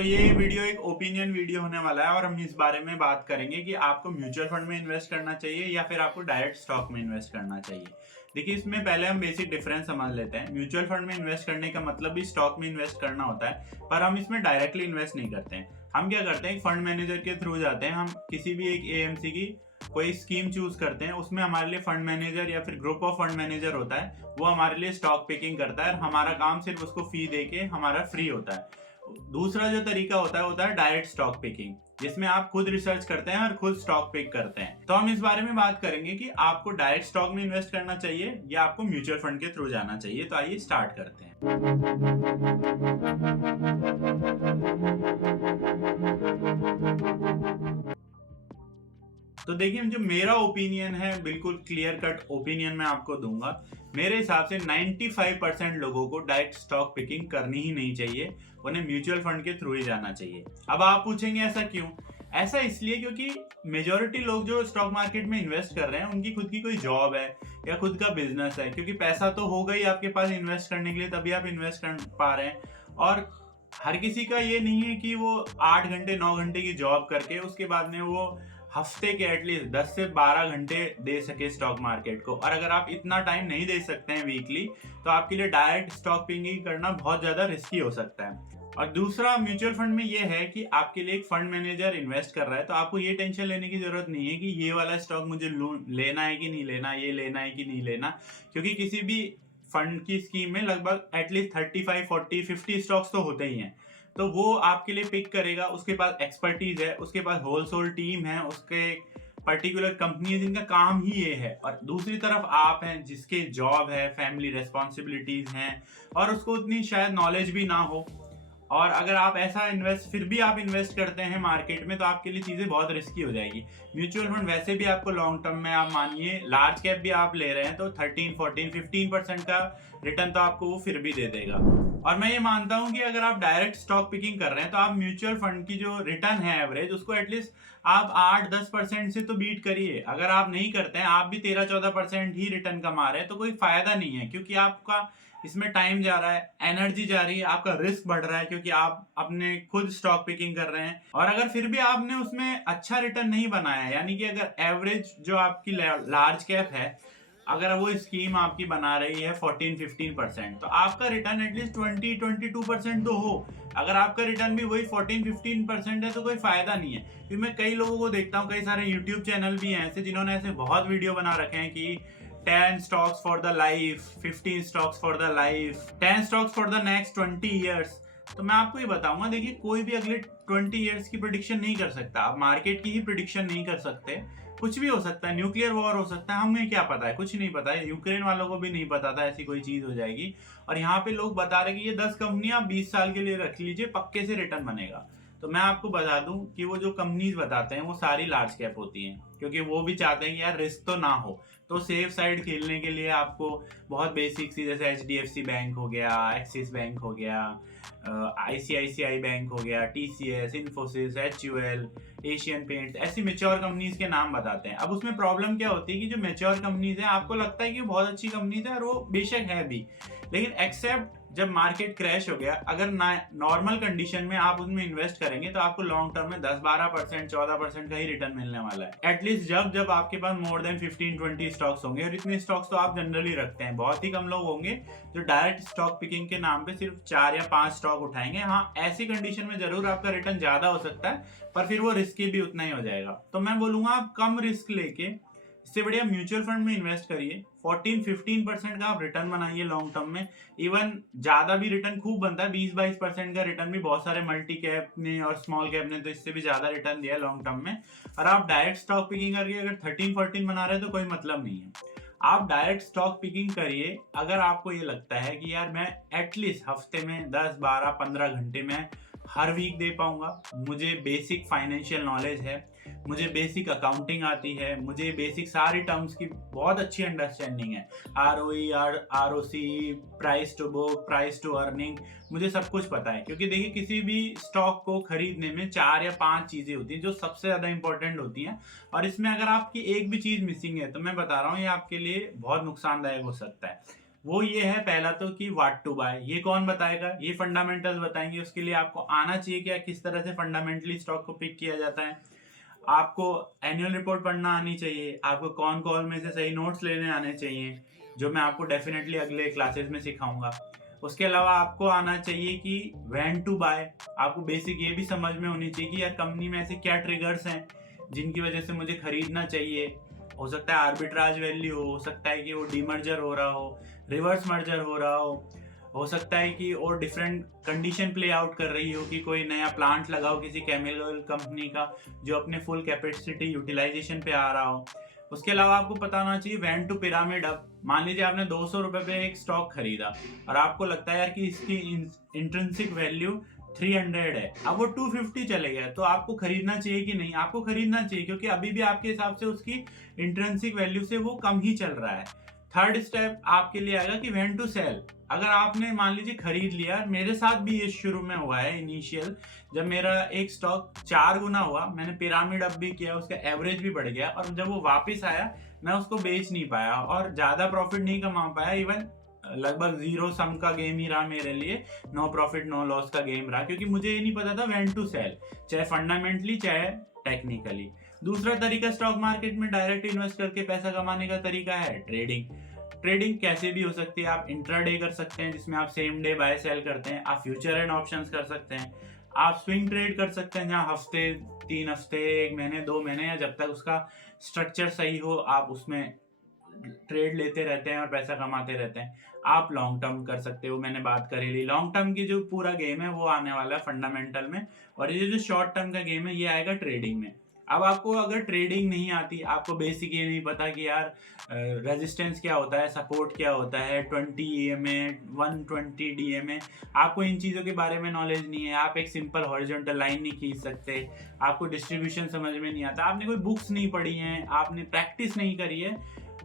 तो ये वीडियो एक ओपिनियन वीडियो होने वाला है और हम इस बारे में बात करेंगे कि आपको म्यूचुअल फंड में इन्वेस्ट करना चाहिए या फिर आपको डायरेक्ट स्टॉक में इन्वेस्ट करना चाहिए। देखिए, इसमें पहले हम बेसिक डिफरेंस समझ लेते हैं। म्यूचुअल फंड में इन्वेस्ट करने का मतलब भी स्टॉक में इन्वेस्ट करना होता है, पर हम इसमें डायरेक्टली इन्वेस्ट नहीं करते हैं। हम क्या करते हैं, एक फंड मैनेजर के थ्रू जाते हैं। हम किसी भी एक एएमसी की कोई स्कीम चूज करते हैं, उसमें हमारे लिए फंड मैनेजर या फिर ग्रुप ऑफ फंड मैनेजर होता है, वो हमारे लिए स्टॉक पिकिंग करता है और हमारा काम सिर्फ उसको फी दे के हमारा फ्री होता है। दूसरा जो तरीका होता है डायरेक्ट स्टॉक पिकिंग, जिसमें आप खुद रिसर्च करते हैं और खुद स्टॉक पिक करते हैं। तो हम इस बारे में बात करेंगे कि आपको डायरेक्ट स्टॉक में इन्वेस्ट करना चाहिए या आपको म्यूचुअल फंड के थ्रू जाना चाहिए। तो आइए स्टार्ट करते हैं। तो देखिए, जो मेरा ओपिनियन है, बिल्कुल क्लियर कट ओपिनियन मैं आपको दूंगा। मेरे हिसाब से 95% लोगों को डायरेक्ट स्टॉक पिकिंग करनी ही नहीं चाहिए, उन्हें म्यूचुअल फंड के थ्रू ही जाना चाहिए। अब आप पूछेंगे ऐसा क्यों? ऐसा इसलिए क्योंकि मेजोरिटी लोग जो स्टॉक मार्केट में इन्वेस्ट कर रहे हैं, उनकी खुद की कोई जॉब है या खुद का बिजनेस है, क्योंकि पैसा तो होगा ही आपके पास इन्वेस्ट करने के लिए, तभी आप इन्वेस्ट कर पा रहे हैं। और हर किसी का ये नहीं है कि वो 8 घंटे 9 घंटे की जॉब करके उसके बाद में वो हफ्ते के एटलीस्ट 10 से 12 घंटे दे सके स्टॉक मार्केट को। और अगर आप इतना टाइम नहीं दे सकते हैं वीकली, तो आपके लिए डायरेक्ट स्टॉक पिकिंग करना बहुत ज्यादा रिस्की हो सकता है। और दूसरा, म्यूचुअल फंड में ये है कि आपके लिए एक फंड मैनेजर इन्वेस्ट कर रहा है, तो आपको ये टेंशन लेने की जरूरत नहीं है कि ये वाला स्टॉक मुझे लेना है कि नहीं लेना, ये लेना है कि नहीं लेना। क्योंकि किसी भी फंड की स्कीम में लगभग एटलीस्ट 35 40 50 स्टॉक्स तो होते ही हैं। तो वो आपके लिए पिक करेगा, उसके पास एक्सपर्टीज है, उसके पास होलसेल टीम है, उसके पर्टिकुलर कंपनी है जिनका काम ही ये है। और दूसरी तरफ आप हैं जिसके जॉब है, फैमिली रेस्पॉन्सिबिलिटीज हैं और उसको उतनी शायद नॉलेज भी ना हो। और अगर आप ऐसा फिर भी आप इन्वेस्ट करते हैं मार्केट में, तो आपके लिए चीजें बहुत रिस्की हो जाएगी। म्यूचुअल फंड वैसे भी आपको लॉन्ग टर्म में, आप मानिए लार्ज कैप भी आप ले रहे हैं, तो 13 14 15% का रिटर्न तो आपको वो फिर भी दे देगा। और मैं ये मानता हूं कि अगर आप डायरेक्ट स्टॉक पिकिंग कर रहे हैं, तो आप म्यूचुअल फंड की जो रिटर्न है एवरेज, उसको एटलीस्ट आप 8-10% से तो बीट करिए। अगर आप नहीं करते हैं, आप भी 13-14% ही रिटर्न कमा रहे हैं, तो कोई फायदा नहीं है, क्योंकि आपका इसमें टाइम जा रहा है, एनर्जी जा रही है, आपका रिस्क बढ़ रहा है, क्योंकि आप अपने खुद स्टॉक पिकिंग कर रहे हैं। और अगर फिर भी आपने उसमें अच्छा रिटर्न नहीं बनाया, यानी कि अगर एवरेज जो आपकी लार्ज कैप है, अगर वो स्कीम आपकी बना रही है 14-15%, तो आपका रिटर्न एटलीस्ट 20-22% तो हो। अगर आपका रिटर्न भी वही 14-15% है, तो कोई फायदा नहीं है। क्योंकि मैं कई लोगों को देखता हूँ, कई सारे यूट्यूब चैनल भी हैं ऐसे, जिन्होंने ऐसे बहुत वीडियो बना रखे हैं कि 10 stocks for the life, 15 stocks for the life, 10 stocks for the next 20 years। तो मैं आपको ये बताऊंगा, देखिए, कोई भी अगले 20 इयर्स की प्रिडिक्शन नहीं कर सकता। आप मार्केट की ही प्रिडिक्शन नहीं कर सकते। कुछ भी हो सकता है, न्यूक्लियर वॉर हो सकता है, हमें क्या पता है, कुछ नहीं पता है। यूक्रेन वालों को भी नहीं पता था ऐसी कोई चीज हो जाएगी। और यहाँ पे लोग बता रहे कि ये 10 कंपनियां 20 साल के लिए रख लीजिए, पक्के से रिटर्न बनेगा। तो मैं आपको बता दूं कि वो जो कंपनीज बताते हैं, वो सारी लार्ज कैप होती हैं, क्योंकि वो भी चाहते हैं कि यार रिस्क तो ना हो। तो सेफ साइड खेलने के लिए आपको बहुत बेसिक सी, जैसे HDFC बैंक हो गया, एक्सिस बैंक हो गया, ICICI बैंक हो गया, TCS, Infosys, HUL, Asian paints, ऐसी मेच्योर कंपनीज के नाम बताते हैं। अब उसमें प्रॉब्लम क्या होती है कि जो मेच्योर कंपनीज है, आपको लगता है कि बहुत अच्छी कंपनीज है, और वो बेशक है भी, लेकिन एक्सेप्ट जब मार्केट क्रैश हो गया, अगर नॉर्मल कंडीशन में आप उसमें इन्वेस्ट करेंगे, तो आपको लॉन्ग टर्म में 10-12% 14% का ही रिटर्न मिलने वाला है। एटलीस्ट जब आपके पास मोर देन 15-20 स्टॉक्स होंगे। और इतने स्टॉक्स तो आप जनरली रखते हैं, बहुत ही कम लोग होंगे जो डायरेक्ट स्टॉक पिकिंग के नाम पे सिर्फ 4 या 5 स्टॉक उठाएंगे। हाँ, ऐसी कंडीशन में जरूर आपका रिटर्न ज्यादा हो सकता है, पर फिर वो रिस्की भी उतना ही हो जाएगा। तो मैं बोलूंगा, आप कम रिस्क लेके इससे बढ़िया म्यूचुअल फंड में इन्वेस्ट करिए। 14-15% का आप रिटर्न बनाइए लॉन्ग टर्म में। इवन ज्यादा भी रिटर्न खूब बनता है, 20-22% का रिटर्न भी बहुत सारे मल्टी कैप ने और स्मॉल कैप ने तो इससे भी ज्यादा रिटर्न दिया है लॉन्ग टर्म में। और आप डायरेक्ट स्टॉक पिकिंग करके अगर 13-14 बना रहे हैं, तो कोई मतलब नहीं है। आप डायरेक्ट स्टॉक पिकिंग करिए अगर आपको ये लगता है कि यार मैं एटलीस्ट हफ्ते में 10-12-15 घंटे में हर वीक दे पाऊंगा, मुझे बेसिक फाइनेंशियल नॉलेज है, मुझे बेसिक अकाउंटिंग आती है, मुझे बेसिक सारी टर्म्स की बहुत अच्छी अंडरस्टैंडिंग है, ROE, ROC, price to book, price to earning, मुझे सब कुछ पता है। क्योंकि देखिए, किसी भी स्टॉक को खरीदने में 4 या 5 चीजें होती हैं जो सबसे ज्यादा इंपॉर्टेंट होती हैं, और इसमें अगर आपकी एक भी चीज मिसिंग है, तो मैं बता रहा हूँ, ये आपके लिए बहुत नुकसानदायक हो सकता है। वो ये है पहला तो कि व्हाट टू बाय, ये कौन बताएगा, ये फंडामेंटल्स बताएंगे। उसके लिए आपको आना चाहिए कि किस तरह से फंडामेंटली स्टॉक को पिक किया जाता है। आपको एनुअल रिपोर्ट पढ़ना आनी चाहिए, आपको कौन कॉल में से सही नोट्स लेने आने चाहिए, जो मैं आपको डेफिनेटली अगले क्लासेस में सिखाऊंगा। उसके अलावा आपको आना चाहिए कि व्हेन टू बाय, आपको बेसिक ये भी समझ में होनी चाहिए कि यार कंपनी में ऐसे क्या ट्रिगर्स हैं जिनकी वजह से मुझे खरीदना चाहिए। हो सकता है आर्बिट्राज वैल्यू हो सकता है कि वो डीमर्जर हो रहा हो, रिवर्स मर्जर हो रहा हो सकता है कि और डिफरेंट कंडीशन प्ले आउट कर रही हो कि कोई नया प्लांट लगाओ किसी केमिकल कंपनी का जो अपने फुल कैपेसिटी यूटिलाइजेशन पे आ रहा हो। उसके अलावा आपको पता होना चाहिए व्हेन टू पिरामिड अप। मान लीजिए आपने 200 रुपए पे एक स्टॉक खरीदा और आपको लगता है यार कि इसकी इंट्रिंसिक वैल्यू 300 है, अब वो 250 चले गया, तो आपको खरीदना चाहिए कि नहीं? आपको खरीदना चाहिए, क्योंकि अभी भी आपके हिसाब से उसकी इंट्रिंसिक वैल्यू से वो कम ही चल रहा है। थर्ड स्टेप आपके लिए आएगा कि व्हेन टू सेल। अगर आपने मान लीजिए खरीद लिया, मेरे साथ भी ये शुरू में हुआ है इनिशियल, जब मेरा एक स्टॉक 4 गुना हुआ, मैंने पिरामिड अप भी किया, उसका एवरेज भी बढ़ गया, और जब वो वापस आया मैं उसको बेच नहीं पाया और ज्यादा प्रॉफिट नहीं कमा पाया। इवन लगभग जीरो सम का गेम ही रहा मेरे लिए, नो प्रॉफिट नो लॉस का गेम रहा, क्योंकि मुझे ये नहीं पता था व्हेन टू सेल, चाहे फंडामेंटली चाहे टेक्निकली। दूसरा तरीका स्टॉक मार्केट में डायरेक्ट इन्वेस्ट करके पैसा कमाने का तरीका है ट्रेडिंग। ट्रेडिंग कैसे भी हो सकती है, आप इंट्राडे कर सकते हैं जिसमें आप सेम डे बाय सेल करते हैं, आप फ्यूचर एंड ऑप्शंस कर सकते हैं, आप स्विंग ट्रेड कर सकते हैं जहां हफ्ते, 3 हफ्ते, 1 महीने, 2 महीने, या जब तक उसका स्ट्रक्चर सही हो आप उसमें ट्रेड लेते रहते हैं और पैसा कमाते रहते हैं। आप लॉन्ग टर्म कर सकते हो, मैंने बात करी ली। लॉन्ग टर्म की जो पूरा गेम है वो आने वाला है फंडामेंटल में, और ये जो शॉर्ट टर्म का गेम है ये आएगा ट्रेडिंग में। अब आपको अगर ट्रेडिंग नहीं आती, आपको बेसिक ये नहीं पता कि यार रेजिस्टेंस क्या होता है, सपोर्ट क्या होता है, 20 EMA 120 DMA, आपको इन चीज़ों के बारे में नॉलेज नहीं है, आप एक सिंपल हॉरिजॉन्टल लाइन नहीं खींच सकते, आपको डिस्ट्रीब्यूशन समझ में नहीं आता, आपने कोई बुक्स नहीं पढ़ी हैं, आपने प्रैक्टिस नहीं करी है,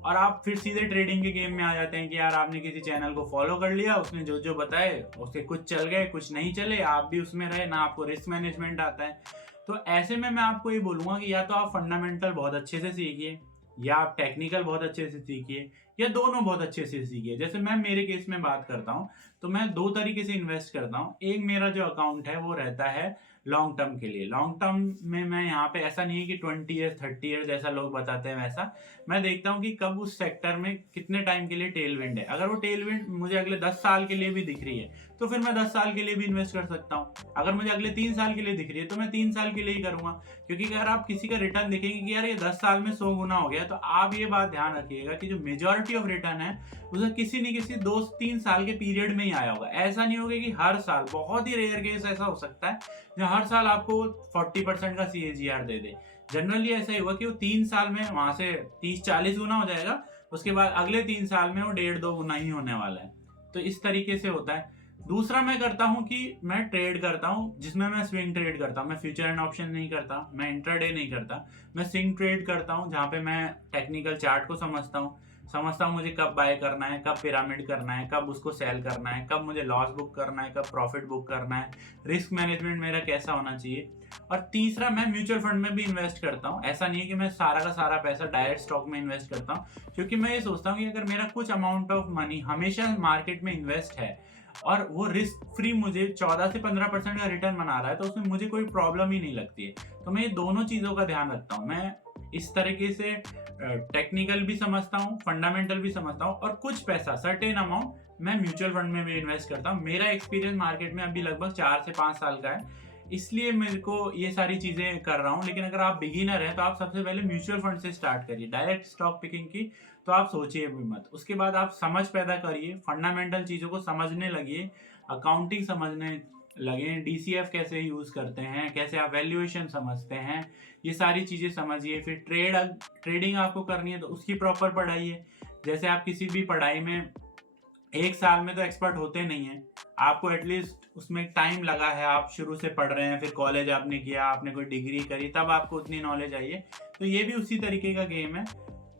और आप फिर सीधे ट्रेडिंग के गेम में आ जाते हैं कि यार आपने किसी चैनल को फॉलो कर लिया, उसने जो जो बताए उसके कुछ चल गए कुछ नहीं चले, आप भी उसमें रहे ना, आपको रिस्क मैनेजमेंट आता है। तो ऐसे में मैं आपको ये बोलूंगा कि या तो आप फंडामेंटल बहुत अच्छे से सीखिए, या आप टेक्निकल बहुत अच्छे से सीखिए, या दोनों बहुत अच्छे से सीखिए। जैसे मैं मेरे केस में बात करता हूँ तो मैं 2 तरीके से इन्वेस्ट करता हूँ। एक मेरा जो अकाउंट है वो रहता है लॉन्ग टर्म के लिए। लॉन्ग टर्म में मैं यहाँ पे ऐसा नहीं है कि 20 ईयर्स 30 ईयर्स जैसा लोग बताते हैं वैसा, मैं देखता हूँ कि कब उस सेक्टर में कितने टाइम के लिए टेल विंड है। अगर वो टेल विंड मुझे अगले 10 साल के लिए भी दिख रही है तो फिर मैं 10 साल के लिए भी इन्वेस्ट कर सकता हूँ। अगर मुझे अगले 3 साल के लिए दिख रही है तो मैं 3 साल के लिए ही करूंगा, क्योंकि अगर आप किसी का रिटर्न देखेंगे कि यार ये 10 साल में 100 गुना हो गया, तो आप ये बात ध्यान रखिएगा कि जो मेजोरिटी ऑफ रिटर्न है उसे किसी न किसी 2-3 साल के पीरियड में ही आया होगा। ऐसा नहीं होगा कि हर साल, बहुत ही रेयर केस ऐसा हो सकता है जो हर साल आपको 40% का CAGR दे दे। जनरली ऐसा ही हुआ कि वो 3 साल में वहां से 30-40 गुना हो जाएगा, उसके बाद अगले 3 साल में वो 1.5-2 गुना ही होने वाला है। तो इस तरीके से होता है। दूसरा मैं करता हूँ कि मैं ट्रेड करता हूँ जिसमें मैं स्विंग ट्रेड करता हूँ। मैं फ्यूचर एंड ऑप्शन नहीं करता, मैं इंट्राडे नहीं करता, मैं स्विंग ट्रेड करता हूँ जहाँ पे मैं टेक्निकल चार्ट को समझता हूँ मुझे कब बाय करना है, कब पिरामिड करना है, कब उसको सेल करना है, कब मुझे लॉस बुक करना है, कब प्रॉफिट बुक करना है, रिस्क मैनेजमेंट मेरा कैसा होना चाहिए। और तीसरा मैं म्यूचुअल फंड में भी इन्वेस्ट करता हूँ। ऐसा नहीं है कि मैं सारा का सारा पैसा डायरेक्ट स्टॉक में इन्वेस्ट करता हूँ, क्योंकि मैं ये सोचता हूँ कि अगर मेरा कुछ अमाउंट ऑफ मनी हमेशा मार्केट में इन्वेस्ट है और वो रिस्क फ्री मुझे 14 से 15% का रिटर्न बना रहा है, तो उसमें मुझे कोई प्रॉब्लम ही नहीं लगती है। तो मैं ये दोनों चीज़ों का ध्यान रखता हूँ। मैं इस तरीके से टेक्निकल भी समझता हूँ, फंडामेंटल भी समझता हूँ, और कुछ पैसा सर्टेन अमाउंट मैं म्यूचुअल फंड में भी इन्वेस्ट करता हूँ। मेरा एक्सपीरियंस मार्केट में अभी लगभग 4 से 5 साल का है, इसलिए मेरे को ये सारी चीज़ें कर रहा हूँ। लेकिन अगर आप बिगिनर हैं तो आप सबसे पहले म्यूचुअल फंड से स्टार्ट करिए। डायरेक्ट स्टॉक पिकिंग की तो आप सोचिए भी मत। उसके बाद आप समझ पैदा करिए, फंडामेंटल चीज़ों को समझने लगिए, अकाउंटिंग समझने लगे, DCF कैसे यूज़ करते हैं, कैसे आप वैल्यूएशन समझते हैं, ये सारी चीज़ें समझिए। फिर ट्रेडिंग आपको करनी है तो उसकी प्रॉपर पढ़ाइए। जैसे आप किसी भी पढ़ाई में 1 साल में तो एक्सपर्ट होते नहीं हैं, आपको एटलीस्ट उसमें टाइम लगा है, आप शुरू से पढ़ रहे हैं, फिर कॉलेज आपने किया, आपने कोई डिग्री करी, तब आपको उतनी नॉलेज आई है। तो ये भी उसी तरीके का गेम है।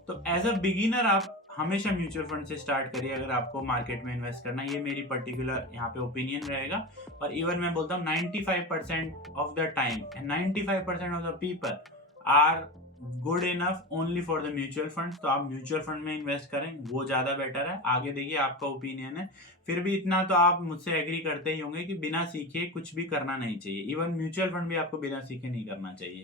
तो एज अ बिगिनर आप हमेशा म्यूचुअल फंड से स्टार्ट करिए अगर आपको मार्केट में इन्वेस्ट करना। ये मेरी पर्टिकुलर यहाँ पे ओपिनियन रहेगा। और इवन मैं बोलता हूँ 95% of the time and 95% of the people are good enough only for the mutual fund, तो आप म्यूचुअल फंड में इन्वेस्ट करें, वो ज़्यादा बेटर है। आगे देखिए आपका ओपिनियन है, फिर भी इतना तो आप मुझसे एग्री करते ही होंगे कि बिना सीखे कुछ भी करना नहीं चाहिए। इवन म्यूचुअल फंड भी आपको बिना सीखे नहीं करना चाहिए।